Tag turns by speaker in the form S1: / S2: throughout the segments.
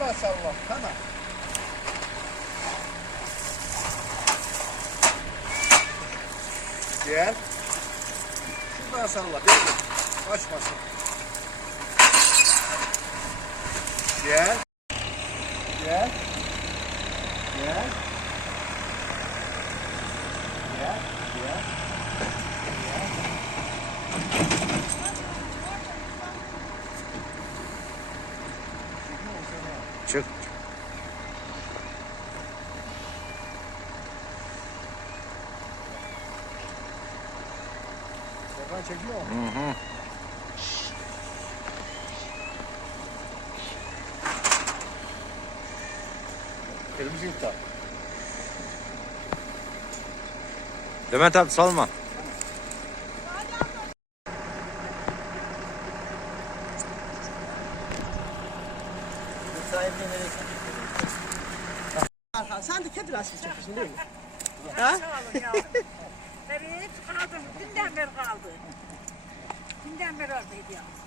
S1: Şuradan salla. Tamam. Gel. Şuradan salla. Değil mi? Kaçmasın. Gel. Gel. Gel. Gel. Gel.
S2: Çık.
S1: Serkan çekiyor mu?
S2: Hı hı.
S1: Kırmızı iptal.
S2: Levent abi salma.
S3: Sen de kedi resmi çekiyorsun değil mi?
S4: Sağ olun yavrum. Evet kaldım. Dünden beri kaldı. Dünden beri oradaydı yalnız.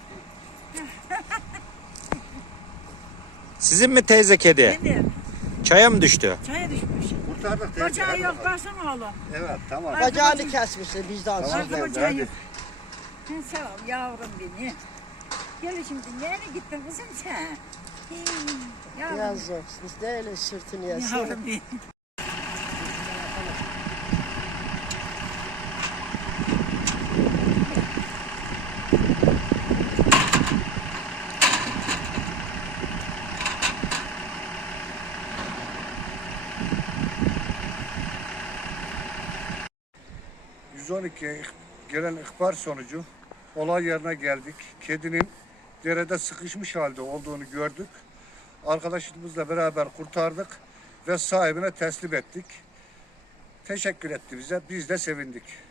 S2: Sizin mi teyze kedi?
S4: Benim.
S2: Çaya mı düştü?
S4: Çaya düşmüş.
S1: Kurtardık teyze.
S4: Bacağı
S1: hadi
S4: yok
S1: bakalım.
S4: baksana oğlum.
S1: Evet tamam.
S3: Bacağını kesmişsin vicdansız.
S1: Tamam.
S4: Arka
S1: geldi,
S4: bacağı
S1: hadi.
S4: yok. Sen sağ ol yavrum beni. Gel şimdi nereye gittin kızım sen? Yavrum.
S3: Yazık. Siz de öyle sırtını yazın.
S4: Yavrum benim.
S1: Gelen ihbar sonucu olay yerine geldik. Kedinin derede sıkışmış halde olduğunu gördük. Arkadaşımızla beraber kurtardık ve sahibine teslim ettik. Teşekkür etti bize. Biz de sevindik.